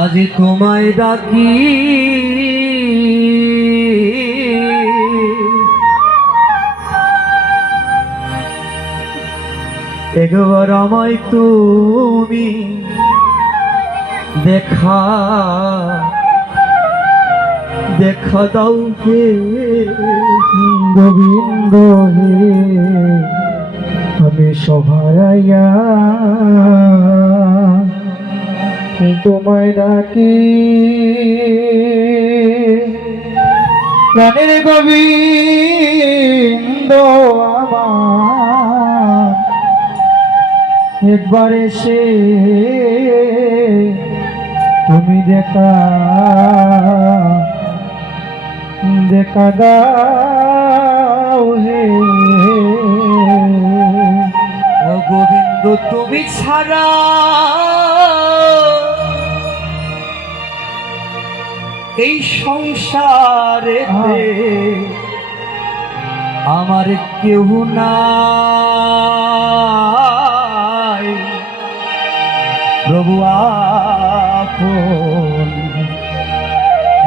আজ তোমায় ডাকি একবার আমায় তুমি দেখা দেখা দাও হে গোবিন্দ হে আমি সভায়া তোমায় ডাকি প্রাণের গোবিন্দ আমার একবার এসে তুমি দেখা দেখা দাও হে ও গোবিন্দ তুমি ছাড়া এই সংসারে আমার কেউ নাই প্রভু আপন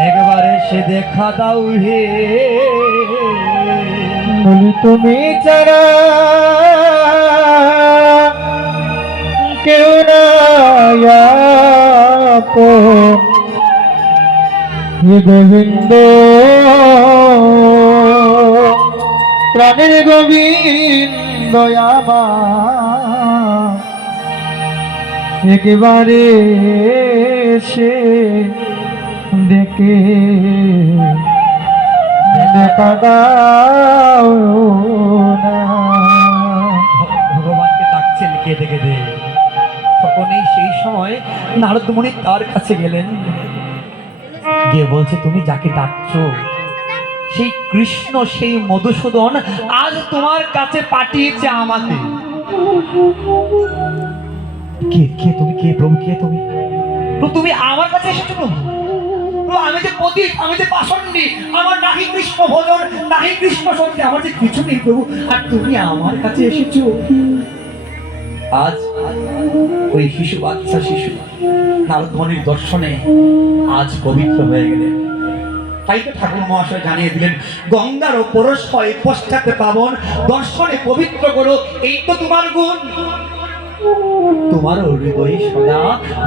একবার এসে দেখা দাও হে বলি তুমি ছাড়া কেউ নাই আপন হে গোবিন্দ প্রাণের গোবিন্দ আমার একেবারে সে দেখে দেখা দাও না। ভগবানকে ডাকছেন কেঁদে কেঁদে। তখনই সেই সময় নারদমুনি তার কাছে গেলেন, গিয়ে বলছে তুমি যাকে ডাকছো সেই কৃষ্ণ, সেই মধুসূদন আজ তোমার কাছে পাঠিয়েছে আমাকে। কে কে তুমি? কে প্রভু? কে তুমি? প্রভু তুমি আমার কাছে এসেছো প্রভু? প্রভু আমি যে প্রদীপ, আমি যে পাষণ্ডী, আমার নাহি কৃষ্ণ ভজন, নাহি কৃষ্ণ সত্যি, আমার যে কিছু নেই প্রভু, আর তুমি আমার কাছে এসেছো। আজ ওই শিশু, বাচ্চা শিশু নারদমুনির দর্শনে আজ পবিত্র হয়ে গেলেন। তাই তো ঠাকুর মহাশয় জানিয়ে দিলেন, গঙ্গার ও পরস্পরে পশ্চাতে পাবন, দর্শনে পবিত্র করো, এই তো তোমার গুণ। তোমারও হৃদয়ে সদা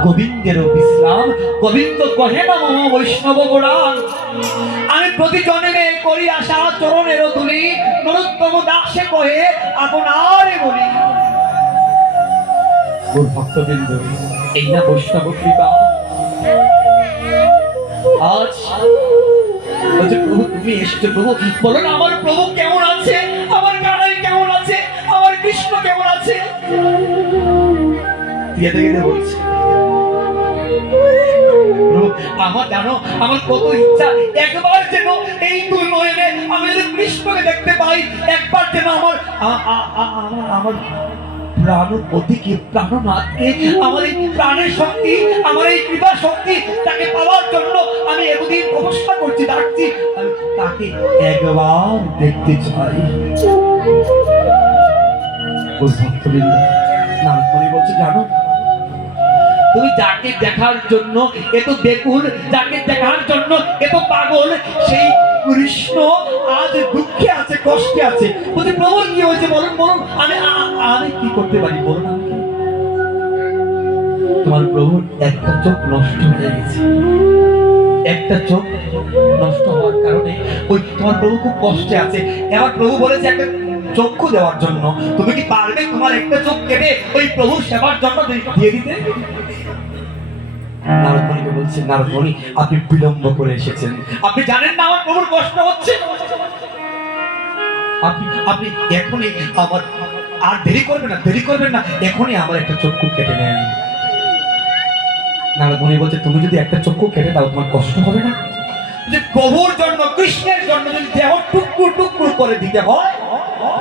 গোবিন্দেরও বিশ্রাম, গোবিন্দ কহে না মম বৈষ্ণব গোড়ান। আমি প্রতি জন্মে করি আশা চরণেরও তুলি, নরোত্তম দাসে কহে আপনারে বলি। ওর ভক্তবৃন্দ, এই না বৈষ্ণব কৃপা। আজ বলছে প্রভু তুমি এসেছো, প্রভু বলো না আমার প্রভু কেমন আছে, আমার কানাই কেমন আছে, আমার কৃষ্ণ কেমন আছে। বলছে প্রভু আমার জানো, আমার কত ইচ্ছা একবার যেন এই দুই নয়নে আমি যদি কৃষ্ণকে দেখতে পাই, একবার যেন আমার আমার প্রাণপতিকে, প্রাণনাথকে, আমার এই প্রাণের শক্তি, আমার এই কৃপা শক্তি, তাকে পাওয়ার জন্য আমি এতদিন তপস্যা করছি, ডাকছি, আমি তাকে একবার দেখতে চাই। ভক্তবৃন্দ, নারদমুনি বলছে জানো, তুমি যাকে দেখার জন্য এত বেকুল, যাকে দেখার জন্য এত পাগল, সেই কৃষ্ণ আজ দুঃখে আছে, কষ্টে আছে। বলছে প্রভু কি হয়েছে বলুন বলুন, আমি কি করতে পারি বলুন। আমাকে তোমার প্রভুর একটা চোখ নষ্ট হয়ে গেছে, একটা চোখ নষ্ট হওয়ার কারণে ওই তোমার প্রভু খুব কষ্টে আছে। এবার প্রভু বলেছে একটা চক্ষু দেওয়ার জন্য, তুমি কি পারবে তোমার একটা চোখ কেটে ওই প্রভুর সেবার জন্য দিয়ে দিতে? নারদমুনিকে বলছে, নারদমুনি আপনি বিলম্ব করে এসেছেন, আপনি জানেন না আমার প্রভুর কষ্ট হচ্ছে, আপনি আপনি এখনই আমার, আর দেরি করবেন না, দেরি করবেন না, এখনই আমার একটা চক্ষু কেটে নেন। নারদমুনি বলছে তুমি যদি একটা চক্ষু কেটে দাও তোমার কষ্ট হবে না? যে প্রভুর জন্য, কৃষ্ণের জন্য যদি দেহ টুকরো টুকরো করে দিতে হয়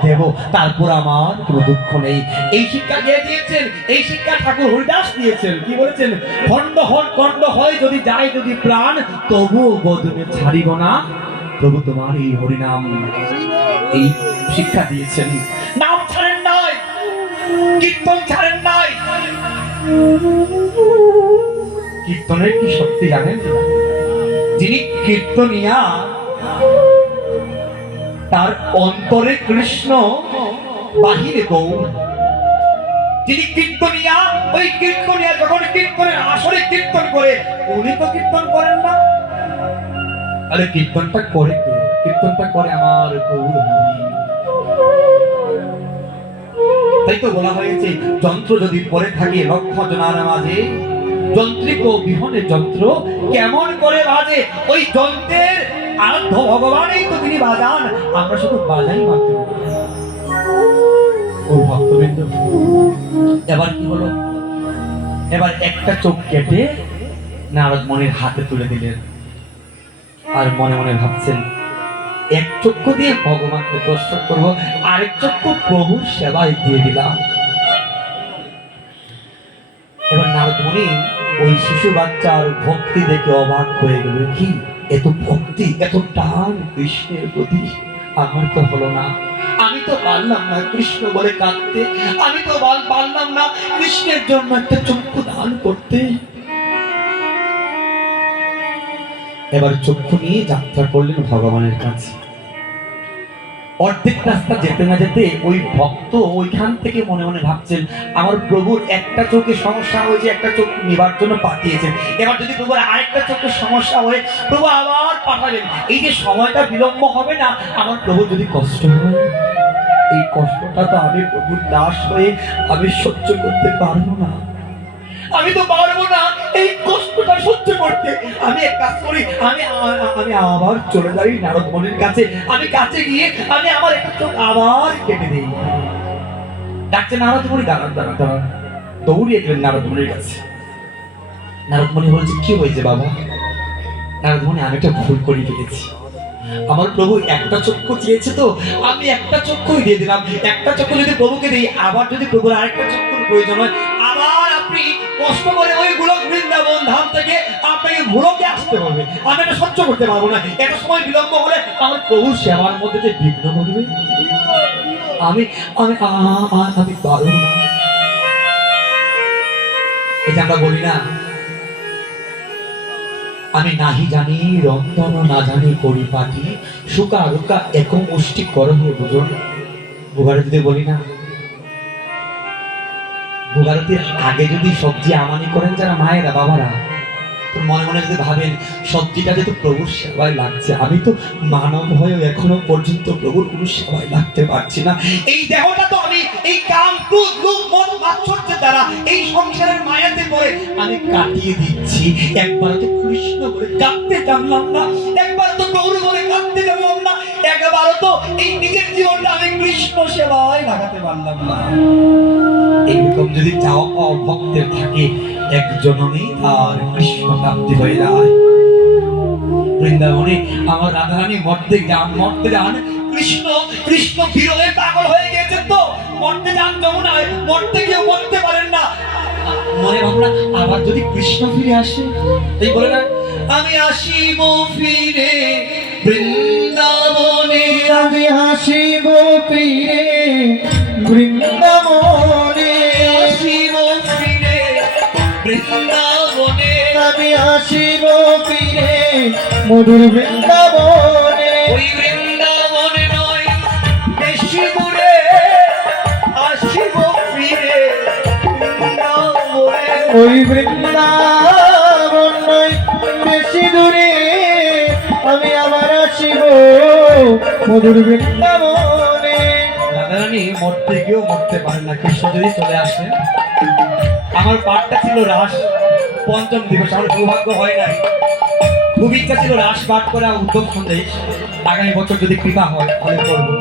দেব, তারপর আমার কোনো দুঃখ নেই। এই শিক্ষা দিয়ে দিয়েছেন, এই শিক্ষা ঠাকুর হরিদাস দিয়েছেন। কি বলেছেন? খণ্ড হয় যদি যায় যদি প্রাণ, তবুও বদনে ছাড়িব না প্রভু তোমার এই হরিনাম। এই শিক্ষা দিয়েছেন। নাম ছাড়েন নাই, কীর্তন ছাড়েন নাই, কীর্তনের কি শক্তি জানেন? যিনি কীর্তনিয়া তার অন্তরে কৃষ্ণ, বাহিরে গৌর। যিনি কীর্তনিয়া, ওই কীর্তনিয়া যখন কীর্তনের আসরে কীর্তন করে, উনি তো কীর্তন করেন না, তাহলে কীর্তনটা করে কে? কীর্তনটা করে আমার গৌর হরি। তাই তো বলা হয়েছে, যন্ত্র যদি পড়ে থাকে লক্ষ জনার মাঝে, যন্ত্রিক বিহনে যন্ত্র কেমন করে বাজে। ওই যন্ত্রের আরাধ্য ভগবানই তো তিনি বাজান, আমরা শুধু বাজাই মাত্র। ও ভক্তবৃন্দ, এবার কি হলো? এবার একটা চোখ কেটে নারদ মুনির হাতে তুলে দিলেন, আর মনে মনে ভাবছেন, এক চক্ষু দিয়ে ভগবানকে দর্শন করব, আরেক চক্ষু প্রভুর সেবায় দিয়ে দিলাম। এবার নারদ মুনি ওই শিশু বাচ্চার ভক্তি দেখে অবাক হয়ে গেল। কি এত ভক্তি, এত টান কৃষ্ণের প্রতি, আমার তো হলো না। আমি তো পারলাম না কৃষ্ণ বলে কাঁদতে, আমি তো পারলাম না কৃষ্ণের জন্য একটা চক্ষু দান করতে। এবার চক্ষু নিয়ে যাত্রা করলেন ভগবানের কাছে। অর্ধেক রাস্তা যেতে না যেতে ওই ভক্ত ওইখান থেকে মনে মনে ভাবছেন, আমার প্রভুর একটা চোখে সমস্যা হয়েছে, একটা চোখ নিবার জন্য পাঠিয়েছেন, এবার যদি প্রভুর আরেকটা চোখের সমস্যা হয়ে প্রভু আবার পাঠাবেন, এই যে সময়টা বিলম্ব হবে না, আমার প্রভুর যদি কষ্ট হয়, এই কষ্টটা তো আমি প্রভুর দাস হয়ে আমি সহ্য করতে পারবো না। আমি তো পারবো না এই কষ্টটা সহ্য করতে। আমি এক কাজ করি, আমি আবার চলে যাই নারদ মুনির কাছে। আমি কাছে গিয়ে আমি আমার একটা চোখ আবার কেটে দিই। ডাকছে নারদ মুনি, দাঁড়ান দাঁড়ান দাঁড়ান। দৌড়িয়ে গেলেন নারদ মুনির কাছে। নারদ মুনি বলছে, কি হয়েছে বাবা? নারদ মুনি, আমি একটা ভুল করে ফেলেছি। আমার প্রভু একটা চক্ষু চেয়েছে, তো আমি একটা চক্ষুই দিয়ে দিলাম। একটা চক্ষু যদি প্রভুকে দিই, আবার যদি প্রভুর আরেকটা চক্ষুর প্রয়োজন হয়, আবার আপনি কষ্ট করে ওই গোলক বৃন্দাবন ধাম থেকে আপনাকে ভুলকে আসতে হবে। আমি এটা সহ্য করতে পারবো না। এত সময় বিলম্ব হলে আমার প্রভুর সেবার মধ্যে যে বিঘ্ন ঘটবে, আমি আমি আমি পারবো না। এই যে আমরা বলি না, আমি নাহি জানি রন্ধন, না জানি পরিপাটি, সুকা রুকা এক মুষ্টি করহে বুঝুন। বুগারে যদি বলি না, বুগারতির আগে যদি সবজি আমানি করেন যারা মায়েরা বাবারা, তো মনে মনে যদি ভাবেন, সবজিটা যেহেতু প্রভুর সেবায় লাগছে, আমি তো মানব হয়েও এখনো পর্যন্ত প্রভুর কোনো সেবায় লাগতে পারছি না। এই দেহটা তো আমি এই কাম ক্রোধ লোভ মদ মাৎসর্যের দ্বারা এই সংসারের মায়াতে পড়ে আমি কাটিয়ে দিচ্ছি। একবার তো কৃষ্ণ বলে কাঁদতে জানলাম না, একবার তো গৌর বলে কাঁদতে জানলাম না, একবারও তো এই নিজের জীবনটা আমি কৃষ্ণ সেবায় লাগাতে পারলাম না। এইরকম যদি চাওয়া পাওয়া ভক্তের থাকে, এক জনমেই তার কৃষ্ণ প্রাপ্তি হয়ে যায়। বৃন্দাবনে আমার রাধারানী মরতে যান, কৃষ্ণ কৃষ্ণ বিরহে পাগল হয়ে গেছেন, তো মরতে যান যমুনায়, মরতে গিয়ে মরতে পারেন না। মনে ভাবনা, আবার যদি কৃষ্ণ ফিরে আসে, তাই বলে না, আমি আসিব ফিরে বৃন্দাবনে, আমি হাসিব ফিরে বৃন্দাবনে, আসিব ফিরে বৃন্দাবনে, আমি হাসিব ফিরে মধুর বৃন্দাবনে। ওই বৃন্দাবনে নয় বেশি দূরে, আসিব ফিরে বৃন্দাবনে। ওই বৃন্দাবন নয় বেশি দূরে, আমি আবার আসিব মধুর বৃন্দাবনে। রাধারানী মরতে গিয়েও মরতে পারেন না, কৃষ্ণ যদি চলে আসেন। আমার পাঠটা ছিল রাস পঞ্চম দিবস, আমার সৌভাগ্য হয় নাই। খুব ইচ্ছা ছিল রাস পাঠ করা উদ্যোগ সন্দেশ, আগামী বছর যদি কৃপা হয় তাহলে করবো।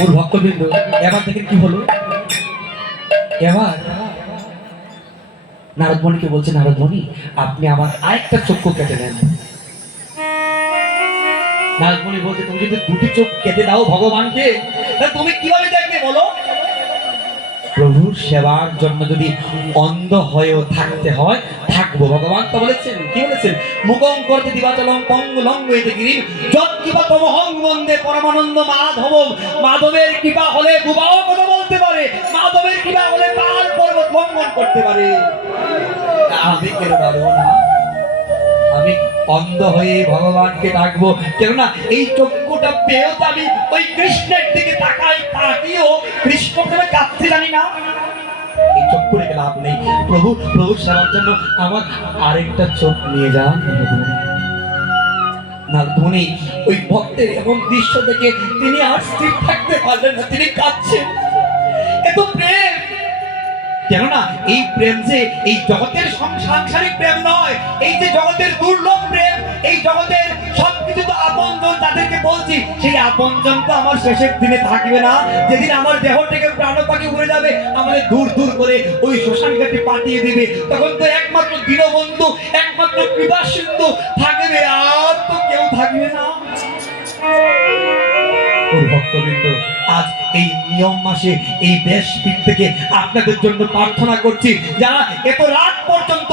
ওর ভক্তবৃন্দ, এবার দেখেন কি হলো। এবার নারদ মুনিকে বলছে, নারদ মুনি, আপনি আমার আরেকটা চক্ষু কেটে দেন। নারদ মুনি বলছে, তুমি যদি দুটি চোখ কেটে দাও ভগবানকে, তাহলে তুমি কিভাবে দেখবে বলো? প্রভুর সেবার জন্য যদি অন্ধ হয়েও থাকতে হয়, থাকবো। ভগবান তো বলেছেন, কি বলেছেন? মুখং করতে দিবাচলং পঙ্গুলঙ্গ এতে গিরিম যৎ কৃপা তমহং বন্দে পরমানন্দ মাধব। মাধবের কৃপা হলে বুবাও কথা বলতে পারে, মাধবের কৃপা হলে পাহাড় পর্বত লঙ্ঘন করতে পারে। আমি কেন পারবো না? আমি অন্ধ হয়ে ভগবানকে ডাকবো, কেননা এই চক্ষুটা পেয়েও তো আমি ওই কৃষ্ণের দিকে তাকিয়েও কৃষ্ণকে আমি কাঁদতে জানি না। এই চক্ষু রেখে লাভ নেই। প্রভু প্রভু সেবার জন্য আমার আরেকটা চোখ নিয়ে যান। নারদমুনি ওই ভক্তের এমন দৃশ্য দেখে তিনি আর স্থির থাকতে পারলেন না, তিনি কাঁদছেন। এত প্রেম, কেননা এই প্রেম যে এই জগতের সাংসারিক প্রেম নয়, এই যে জগতের দুর্লভ প্রেম, এই জগতের সবকিছু তো আপনজন যাদেরকে বলছি, সেই আপনজন তো আমার শেষের দিনে থাকবে না। যেদিন আমার দেহ থেকে প্রাণ পাখি উড়ে যাবে, আমাদের দূর দূর করে ওই শ্মশান ঘাটে পাঠিয়ে দিবে, তখন তো একমাত্র দীনবন্ধু, একমাত্র কৃপা সিন্ধু থাকবে, আর তো কেউ থাকবে না। ওর ভক্তবৃন্দ, আজ এই নিয়ম মাসে এই ব্যাসপীঠ থেকে আপনাদের জন্য প্রার্থনা করছি, যারা এত রাত পর্যন্ত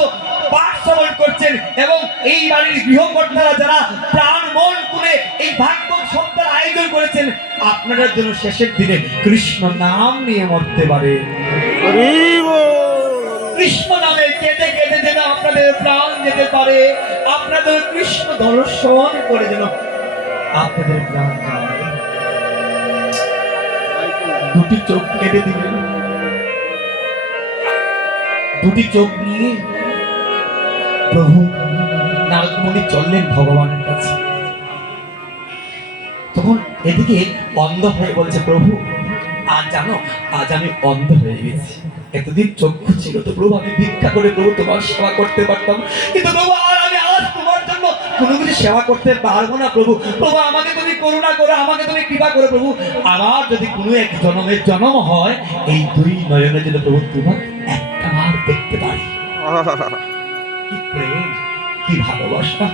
পাঠ শ্রবণ করছেন এবং এই বাড়ির গৃহকর্তারা যারা প্রাণ মন করে এই ভাগবত সপ্তাহের আয়োজন করেছেন, আপনাদের জন্য শেষের দিনে কৃষ্ণ নাম নিয়ে মরতে পারে। কৃষ্ণ নামে কেটে কেটে যেন আপনাদের প্রাণ যেতে পারে, আপনাদের কৃষ্ণ দর্শন করে যেন আপনাদের প্রাণ যায়। দুটি চোখ কেটে দিবেন, দুটি চোখ নিয়ে প্রভু নারদমুনি চললেন ভগবানের কাছে। তখন এদিকে অন্ধ হয়ে বলছে, প্রভু আজ জানো, আজ আমি অন্ধ হয়ে গেছি। এতদিন চক্ষু ছিল তো প্রভু, আমি ভিক্ষা করে প্রভু তোমার সেবা করতে পারতাম, কিন্তু প্রভু আর আমি আজ তোমার জন্য কোনো কিছু সেবা করতে পারবো না। প্রভু প্রভু আমাকে তুমি করুণা করো, আমাকে তুমি কৃপা করো। প্রভু আমার যদি কোনো এক জন্মের জন্ম হয়, এই দুই নয়নে যদি প্রভু তোমার একটা বার দেখতে পারি। কি প্রেম, কি ভালোবাসা।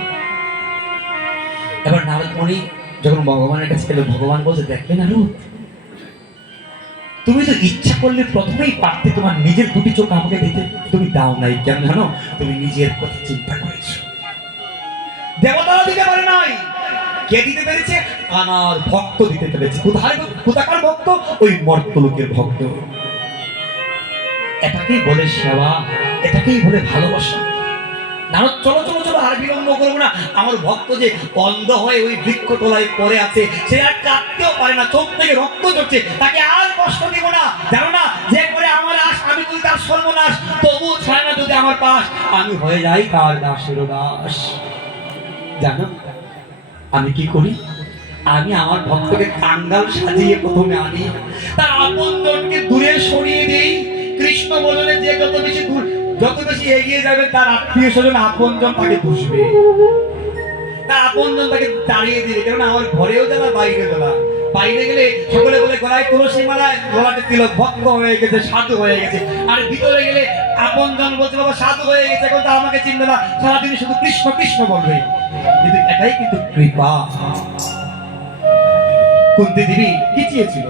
এবার নারদমুনি যখন ভগবানের কাছে গেল, ভগবান বলছে, দেখলে নারদ, তুমি তো ইচ্ছা করলে প্রথমেই পারতে তোমার নিজের দুটি চোখ আমাকে দিতে, তুমি দাও নাই কেন জানো? তুমি নিজের কথা চিন্তা করেছো। দেবতারা দিতে পারে নাই, কে দিতে পেরেছে? আমার ভক্ত দিতে পেরেছে। কোথাকার ভক্ত? ওই মর্তলোকের ভক্ত। এটাকেই বলে সেবা, এটাকেই বলে ভালোবাসা। নারদ, চলো চলো চলো, আর বিলম্ব করবো না। আমার ভক্ত যে অন্ধ হয়ে ওই বৃক্ষ তলায় পড়ে আছে, সে আর কাঁদতেও পারে না, চোখ থেকে রক্ত ঝরছে, তাকে আর কষ্ট দিব না। জানো না, যে করে আমার আশ, আমি যদি তার সর্বনাশ, তবু ছায় না যদি আমার পাশ, আমি হয়ে যাই তার দাসের দাস। জানো আমি কি করি? আমি আমার ভক্তকে কাঙ্গাল সাজিয়ে প্রথমে আনি, তার আপনজনকে দূরে সরিয়ে দিই। কৃষ্ণ বললেন যে যত বেশি দূর, যত বেশি এগিয়ে যাবে, তার আত্মীয় স্বজন আপনজন তাকে দুষবে, তার আপনজন তাকে তাড়িয়ে দিবে। কেননা আমার ঘরেও জ্বালা, বাইরে জ্বালা। বাইরে গেলে সকলে বলে গলায় তুলসী মালায়, গলাতে তিলক, ভক্ত হয়ে গেছে, সাধু হয়ে গেছে। আর ভিতরে গেলে আপনজন বলছে, বাবা সাধু হয়ে গেছে, এখন তো আমাকে চিনবে না, সারাদিন শুধু কৃষ্ণ কৃষ্ণ বলবে। কিন্তু এটাই কিন্তু কৃপা। কুন্তি দেবী কি চেয়েছিল?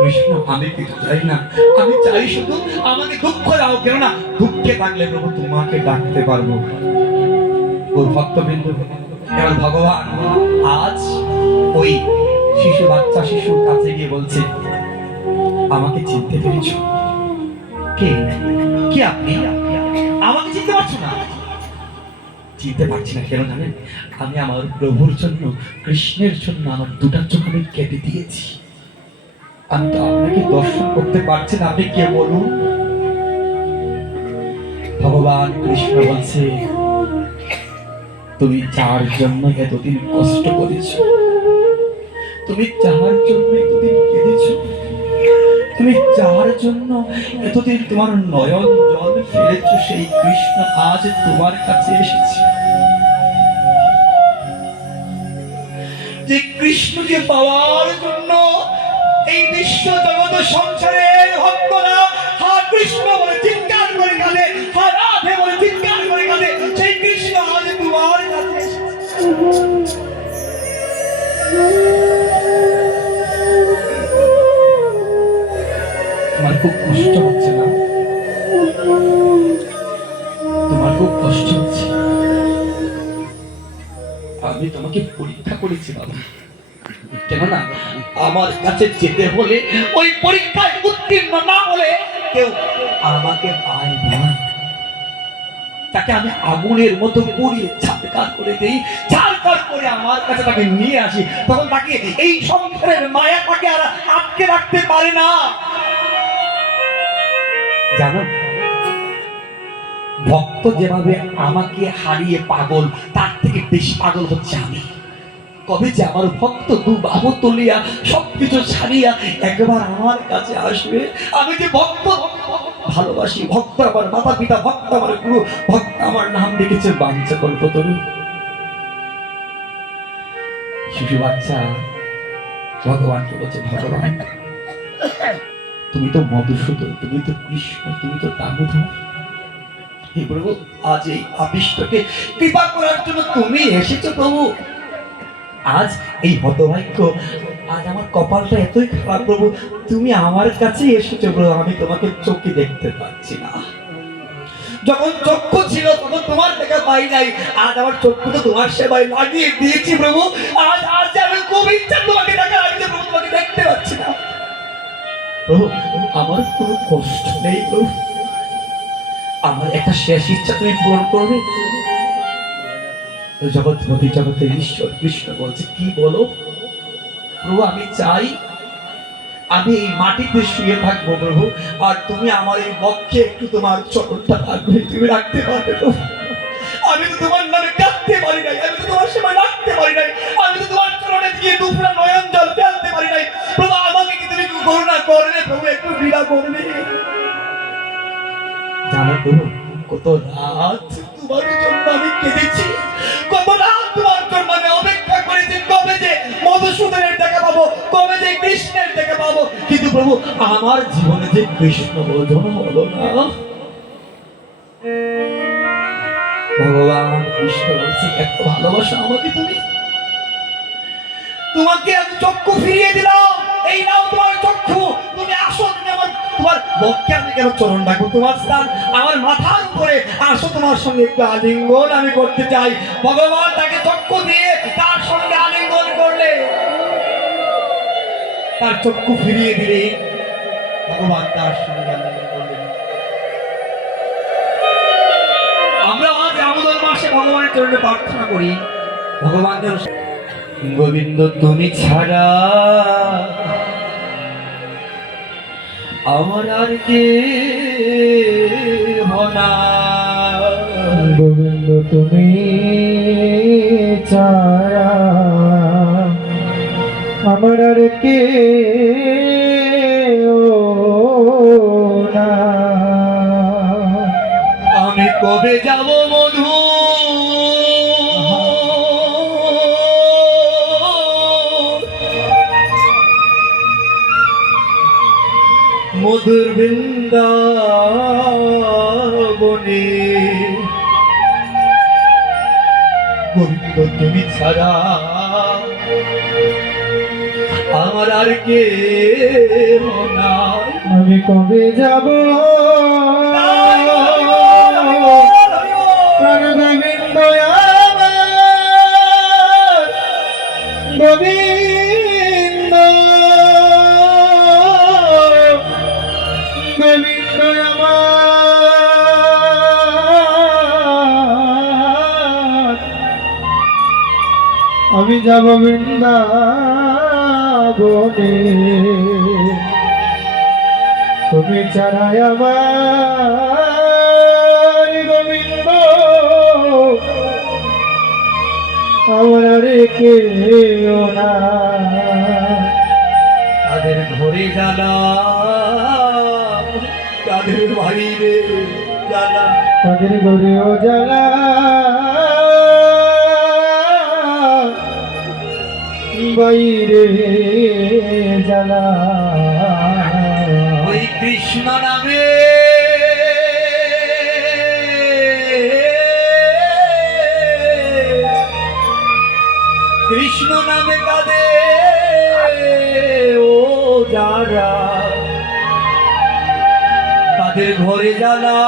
কৃষ্ণ, আমি কিছু চাই না, আমি চাই শুধু আমাকে দুঃখ দাও, কেননা দুঃখে থাকলে প্রভু তোমাকে ডাকতে পারবো। ওর ভক্তবৃন্দ, এবার ভগবান আজ ওই শিশু, বাচ্চা শিশুর কাছে গিয়ে বলছে, আমাকে চিনতে পেরেছ? কে কে আপনি? আমাকে চিনতে পারছো না? চিনতে পারছি না কেন জানেন? আমি আমার প্রভুর জন্য, কৃষ্ণের জন্য আমার দুটা চোখ আমি কেটে দিয়েছি। আমি তো আপনাকে দর্শন করতে পারছি না, আপনি কে বলুন? ভগবান কৃষ্ণ বলছে, তুমি যার জন্য এতদিন কষ্ট করেছ, তুমি যার জন্য এতদিন কেঁদেছ, তুমি যার জন্য এতদিন তোমার নয়ন জল ফেলেছ, সেই কৃষ্ণ আজ তোমার কাছে এসেছে। যে কৃষ্ণকে পাওয়ার জন্য এই বিশ্ব জগৎ সংসারের ভক্তরা হা কৃষ্ণ বলে চিৎকার করে কাঁদে, হা রাধে বলে চিৎকার করে কাঁদে, সেই কৃষ্ণ আজ তোমার কাছে এসেছে। তোমার খুব কষ্ট হচ্ছে না? তোমার খুব কষ্ট হচ্ছে? আমি তোমাকে পরীক্ষা করেছি বাবা, কেননা আমার কাছে যেতে হলে ওই পরীক্ষায় উত্তীর্ণ না হলে কেউ আমাকে পায় না। তাকে আমি আগুনের মতো পুড়িয়ে ছাড়কার করে দেই, ছাড়কার করে আমার কাছে তাকে নিয়ে আসি, তখন তাকে এই সংসারের মায়া তাকে আর আটকে রাখতে পারে না। জানো, ভক্ত যেভাবে আমাকে হারিয়ে পাগল, তার থেকে বেশি পাগল হচ্ছে আমি। কবে যে আমার ভক্ত দু বাহু তুলিয়া সবকিছু ছাড়িয়া একবার আমার কাছে আসবে। আমি যে ভক্ত ভালোবাসি, ভক্ত আমার মাতা পিতা, ভক্ত আমার গুরু, ভক্ত আমার নাম লিখেছে বাঞ্ছা কল্পতরু। শিশু বাচ্চা ভগবানকে বলছে, ভগবান তুমি তো মধুসূদন, তুমি তো কৃষ্ণ, তুমি তো দামোদর। হে প্রভু, আজ এই আবিষ্টকে কৃপা করার জন্য তুমি এসেছো প্রভু। আজ এই হতভাগ্য, আজ আমার কপালটা এতই খারাপ প্রভু, তুমি আমার কাছে এসেছো প্রভু, আমি তোমাকে চোখে দেখতে পাচ্ছি না। যখন চক্ষু ছিল তখন তোমার দেখা পাই নাই, আজ আমার চক্ষু তো তোমার সেবায় লাগিয়ে দিয়েছি প্রভু। আজ আজ আমি খুব ইচ্ছা তোমাকে দেখা লাগছে প্রভু, তোমাকে দেখতে পাচ্ছি না প্রভু। আমার কোনো কষ্ট নেই প্রভু, আমার একটা শেষ ইচ্ছা তুমি পূরণ করবে। জগৎপতি জগতের ঈশ্বর কৃষ্ণ বলছে, কি বলো প্রভু? আমি চাই আমি এই মাটিতে শুয়ে থাকবো প্রভু, আর তুমি আমার এই বক্ষে একটু তোমার চরণটা রাখবে, তুমি রাখতে পারবে তো? আমি তো তোমার নামে কাঁদতে পারি নাই, আমি তো তোমার সেবায় রাখতে পারি নাই, আমি তো তোমার চরণে গিয়ে দুপুরা নয়ন জল ফেলতে পারি নাই প্রভু। আমাকে কি তুমি করুণা করবে প্রভু, একটু বিড়া করবে? জানো প্রভু, কত রাত তোমার জন্য আমি কেঁদেছি, কত রাত তোমার জন্য আমি অপেক্ষা করেছি, কবে যে মধুসূদনের দেখা পাবো, কবে যে কৃষ্ণের দেখা পাবো, কিন্তু প্রভু আমার জীবনে যে কৃষ্ণ বোধন হলো না। ভগবান কৃষ্ণ বলছে, এত ভালোবাসো আমাকে তুমি, তোমাকে আমি চক্ষু ফিরিয়ে দিলাম, এই নাও তোমার চক্ষু, তুমি আসো, তুমি আমার, তোমার বক্ষে আমি কেন চরণ রাখবো, তোমার স্থান আমার মাথার উপরে, আসো তোমার সঙ্গে একটু আলিঙ্গন আমি করতে চাই। ভগবান তাকে চক্ষু দিয়ে তার সঙ্গে আলিঙ্গন করলে, তার চক্ষু ফিরিয়ে দিলে ভগবান তার সঙ্গে আলিঙ্গন করলেন। আমরা আজ আমাদের মাসে ভগবানের চরণে প্রার্থনা করি, ভগবান যেন, গোবিন্দ তুমি ছাড়া আমার আর কে হনা, গোবিন্দ তুমি ছাড়া আমার আর কে না। আমি কবে যাব মধু মধুর বৃন্দাবনে, গোবিন্দ তুমি ছাড়া আমার আর কে নাই। আমি কবে যাব প্রাণ গোবিন্দ আমার, গোবিন্দ গোবিন্দ আমার, আমি যাব বৃন্দাবনে, তুমি ছাড়াই আমার গোবিন্দ আমার রে কেউ না। তাদের ঘরে জ্বালা, তাদের বাইরে জ্বালা, তাদের ঘরেও জ্বালা, বাইরে জ্বালা। ওই কৃষ্ণ নামে কৃষ্ণ নামে কাঁদে ও যারা, তাদের ঘরে জ্বালা,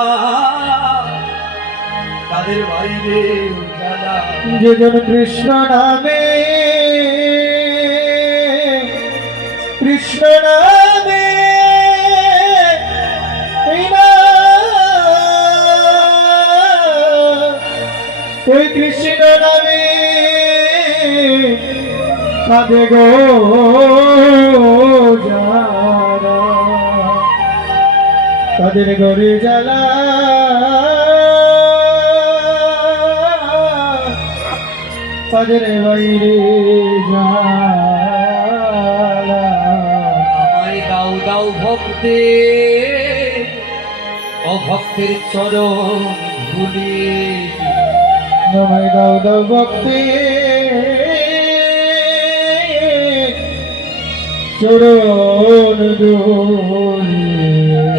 তাদের বাইরে জ্বালা। যেজন কৃষ্ণ নামে কৃষ্ণ নামে এই নাম কৃষ্ণ নামে কাঁদে গো যারা তাদের ঘরে জ্বালা তাদের বাইরে জ্বালা আমায় দাও দাও ভক্তে অভক্তের চরণ ধুলি নময় দাও দাও ভক্তি চরণ ধুলি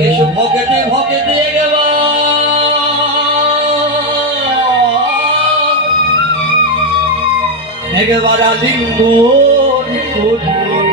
এসো ভগতে ভগতে গেবা একবার লিঙ্গ করি